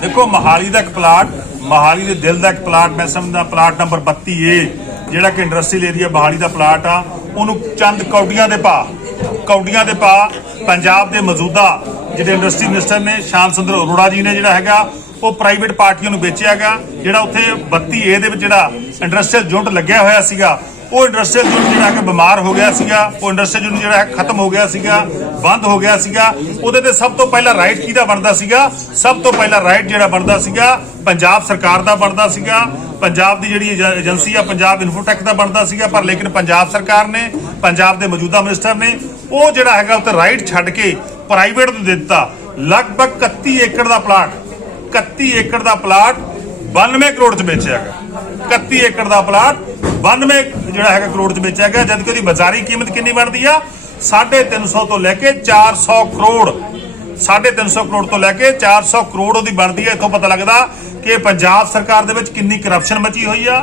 ਦੇਖੋ, ਮਹਾਲੀ ਦਾ ਇੱਕ ਪਲਾਟ ਮਹਾਲੀ ਦੇ ਦਿਲ ਦਾ ਇੱਕ ਪਲਾਟ ਮੈਂ ਸਮਝਦਾ ਪਲਾਟ ਨੰਬਰ 32 ਏ ਜਿਹੜਾ ਕਿ ਇੰਡਸਟਰੀਅਲ ਏਰੀਆ ਮਹਾਲੀ ਦਾ ਪਲਾਟ ਆ, ਉਹਨੂੰ ਚੰਦ ਕੌਡੀਆਂ ਦੇ ਭਾ ਕੌਡੀਆਂ ਦੇ ਭਾ ਪੰਜਾਬ ਦੇ ਮੌਜੂਦਾ ਜਿਹੜੇ ਇੰਡਸਟਰੀ ਮਿਨਿਸਟਰ ਨੇ, ਸ਼ਾਮ ਸੁੰਦਰ ਅਰੋੜਾ ਜੀ ਨੇ ਜਿਹੜਾ ਹੈਗਾ, ਉਹ ਪ੍ਰਾਈਵੇਟ ਪਾਰਟੀਆਂ ਨੂੰ ਵੇਚਿਆ ਵੇਚਿਆਗਾ ਜਿਹੜਾ ਉੱਥੇ 32 ਏ ਦੇ ਵਿੱਚ ਜਿਹੜਾ ਇੰਡਸਟਰੀਅਲ ਯੂਨਿਟ ਲੱਗਿਆ ਹੋਇਆ ਸੀਗਾ, ਉਹ ਇੰਡਸਟਰੀਅਲ ਯੂਨਿਟ ਜਿਹੜਾ ਕਿ ਬਿਮਾਰ ਹੋ ਗਿਆ ਸੀਗਾ, ਉਹ ਇੰਡਸਟਰੀਅਲ ਯੂਨਿਟ ਜਿਹੜਾ ਹੈ ਖਤਮ ਹੋ ਗਿਆ ਸੀਗਾ ਬੰਦ ਹੋ ਗਿਆ ਸੀਗਾ। ਉਹਦੇ ਤੇ ਸਭ ਤੋਂ ਪਹਿਲਾਂ ਰਾਈਟ ਕਿਹਦਾ ਬਣਦਾ ਸੀਗਾ? ਸਭ ਤੋਂ ਪਹਿਲਾਂ ਰਾਈਟ ਜਿਹੜਾ ਬਣਦਾ ਸੀਗਾ, ਪੰਜਾਬ ਸਰਕਾਰ ਦਾ ਬਣਦਾ ਸੀਗਾ। ਪੰਜਾਬ ਦੀ ਜਿਹੜੀ ਏਜ- ਏਜੰਸੀ ਆ, ਪੰਜਾਬ ਇਨਫੋਟੈਕ ਦਾ ਬਣਦਾ ਸੀਗਾ, ਪਰ ਲੇਕਿਨ ਪੰਜਾਬ ਸਰਕਾਰ ਨੇ, ਪੰਜਾਬ ਦੇ ਮੌਜੂਦਾ ਮਿਨਿਸਟਰ ਨੇ ਉਹ ਜਿਹੜਾ ਹੈਗਾ ਉੱਤੇ ਰਾਈਟ ਛੱਡ ਕੇ ਪ੍ਰਾਈਵੇਟ ਨੂੰ ਦੇ ਦਿੱਤਾ। ਲਗਭਗ 31 ਏਕੜ ਦਾ ਪਲਾਟ 31 ਏਕੜ ਦਾ ਪਲਾਟ 92 ਕਰੋੜ ਚ ਵੇਚਿਆ ਗਿਆ। 31 ਏਕੜ ਦਾ ਪਲਾਟ 92 ਜਿਹੜਾ ਹੈਗਾ ਕਰੋੜ ਚ ਵੇਚਿਆ ਗਿਆ ਜਦ ਕਿ ਉਹਦੀ ਬਾਜ਼ਾਰੀ ਕੀਮਤ ਕਿੰਨੀ ਬਣਦੀ ਆ? 350 ਤੋਂ ਲੈ ਕੇ 400 ਕਰੋੜ। 350 ਕਰੋੜ ਤੋਂ ਲੈ ਕੇ 400 ਕਰੋੜ ਉਹਦੀ ਬਣਦੀ ਹੈ ਇੱਥੋਂ ਪਤਾ ਲੱਗਦਾ ਕਿ ਪੰਜਾਬ ਸਰਕਾਰ ਦੇ ਵਿੱਚ ਕਿੰਨੀ ਕਰਪਸ਼ਨ ਮਚੀ ਹੋਈ ਆ।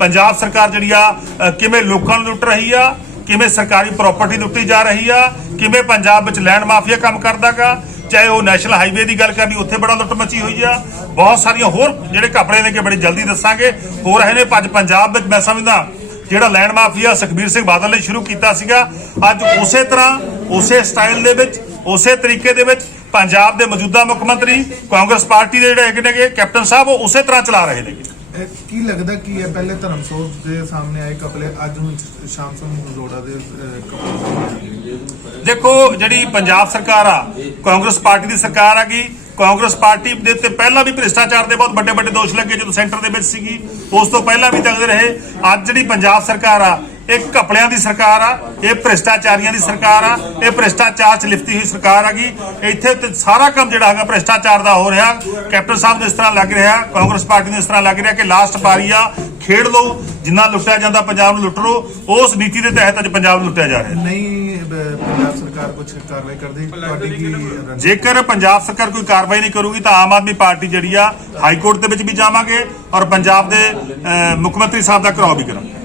ਪੰਜਾਬ ਸਰਕਾਰ ਜਿਹੜੀ ਆ ਕਿਵੇਂ ਲੋਕਾਂ ਨੂੰ ਲੁੱਟ ਰਹੀ ਆ? ਕਿਵੇਂ ਸਰਕਾਰੀ ਪ੍ਰਾਪਰਟੀ ਲੁੱਟੀ ਜਾ ਰਹੀ ਆ? ਕਿਵੇਂ ਪੰਜਾਬ ਵਿੱਚ ਲੈਂਡ ਮਾਫੀਆ ਕੰਮ ਕਰਦਾਗਾ? ਚਾਹੇ ਉਹ ਨੈਸ਼ਨਲ ਹਾਈਵੇ ਦੀ ਗੱਲ ਕਰਨੀ, ਉੱਥੇ ਬੜਾ ਲੁੱਟ ਮਚੀ ਹੋਈ ਆ। ਬਹੁਤ ਸਾਰੀਆਂ ਹੋਰ ਜਿਹੜੇ ਕਪੜੇ ਨੇ ਕਿ ਬੜੀ ਜਲਦੀ ਦੱਸਾਂਗੇ। ਹੋ ਰਹੇ ਨੇ ਪੰਜ ਪੰਜਾਬ ਵਿੱਚ, ਮੈਂ ਸਮਝਦਾ ਜਿਹੜਾ ਲੈਂਡ ਮਾਫੀਆ ਸੁਖਬੀਰ ਸਿੰਘ ਬਾਦਲ ਨੇ ਸ਼ੁਰੂ ਕੀਤਾ ਸੀਗਾ। ਅੱਜ ਉਸੇ ਤਰ੍ਹਾਂ, ਉਸੇ ਸਟਾਈਲ ਦੇ ਵਿੱਚ, ਉਸੇ ਤਰੀਕੇ ਦੇ ਵਿੱਚ ਪੰਜਾਬ ਦੇ ਮੌਜੂਦਾ ਮੁੱਖ ਮੰਤਰੀ, ਕਾਂਗਰਸ ਪਾਰਟੀ ਦੇ ਜਿਹੜੇ ਹੈਗੇ ਨੇਗੇ, ਕੈਪਟਨ ਸਾਹਿਬ, ਉਹ ਉਸੇ ਤਰ੍ਹਾਂ ਚਲਾ ਰਹੇ ਨੇਗੇ। ਇਹ ਕੀ ਲੱਗਦਾ ਕੀ ਹੈ? ਪਹਿਲੇ ਧਰਮਸੋਤ ਦੇ ਸਾਹਮਣੇ ਆਏ ਕਪਲੇ ਅੱਜ ਹੁਣ ਸ਼ਾਮ ਸਿੰਘ ਅਰੋੜਾ ਦੇ ਅਹ, ਕਪਲੇ ਸਾਹਮਣੇ ਆਏ। ਦੇਖੋ ਜਿਹੜੀ ਪੰਜਾਬ ਸਰਕਾਰ ਆ ਕਾਂਗਰਸ ਪਾਰਟੀ ਦੀ ਸਰਕਾਰ ਆ ਗਈ ਕਾਂਗਰਸ ਪਾਰਟੀ ਦੇ ਉੱਤੇ ਪਹਿਲਾਂ ਵੀ ਭ੍ਰਿਸ਼ਟਾਚਾਰ ਦੇ ਬਹੁਤ ਵੱਡੇ ਵੱਡੇ ਦੋਸ਼ ਲੱਗੇ ਜਦੋਂ ਸੈਂਟਰ ਦੇ ਵਿੱਚ ਸੀਗੀ। ਉਸ ਤੋਂ ਪਹਿਲਾਂ ਵੀ ਤੱਕਦੇ ਰਹੇ। ਅੱਜ ਜਿਹੜੀ ਪੰਜਾਬ ਸਰਕਾਰ ਆ ਇਹ ਘਪਲਿਆਂ ਦੀ ਸਰਕਾਰ ਆ ਇਹ ਭ੍ਰਿਸ਼ਟਾਚਾਰੀਆਂ ਦੀ ਸਰਕਾਰ ਆ ਇਹ ਭ੍ਰਿਸ਼ਟਾਚਾਰ ਚ ਲਿਫਤੀ ਹੋਈ ਸਰਕਾਰ ਆ ਗਈ। ਇੱਥੇ ਤੇ ਸਾਰਾ ਕੰਮ ਜਿਹੜਾ ਹੈਗਾ ਭ੍ਰਿਸ਼ਟਾਚਾਰ ਦਾ ਹੋ ਰਿਹਾ। ਕੈਪਟਨ ਸਾਹਿਬ ਨੂੰ ਇਸ ਤਰ੍ਹਾਂ ਲੱਗ ਰਿਹਾ ਕਾਂਗਰਸ ਪਾਰਟੀ ਨੂੰ ਇਸ ਤਰ੍ਹਾਂ ਲੱਗ ਰਿਹਾ ਕਿ ਲਾਸਟ ਪਾਰੀ ਆ ਖੇਡ ਲਓ ਜਿੰਨਾ ਲੁੱਟਿਆ ਜਾਂਦਾ ਪੰਜਾਬ ਨੂੰ ਲੁੱਟ ਲਓ ਉਸ ਨੀਤੀ ਦੇ ਤਹਿਤ ਅੱਜ ਪੰਜਾਬ ਨੂੰ ਲੁੱਟਿਆ ਜਾ ਰਿਹਾ। ਨਹੀਂ ਪੰਜਾਬ ਸਰਕਾਰ ਕੁਝ ਕਾਰਵਾਈ ਕਰਦੀ ਤੁਹਾਡੀ ਕੀ ਰਣ- ਜੇਕਰ ਪੰਜਾਬ ਸਰਕਾਰ ਕੋਈ ਕਾਰਵਾਈ ਨਹੀਂ ਕਰੂਗੀ ਤਾਂ ਆਮ ਆਦਮੀ ਪਾਰਟੀ ਜਿਹੜੀ ਆ ਹਾਈ ਕੋਰਟ ਦੇ ਵਿੱਚ ਵੀ ਜਾਵਾਂਗੇ ਔਰ ਪੰਜਾਬ ਦੇ ਮੁੱਖ ਮੰਤਰੀ ਸਾਹਿਬ ਦਾ ਘਰਾਓ ਵੀ ਕਰਾਂਗੇ।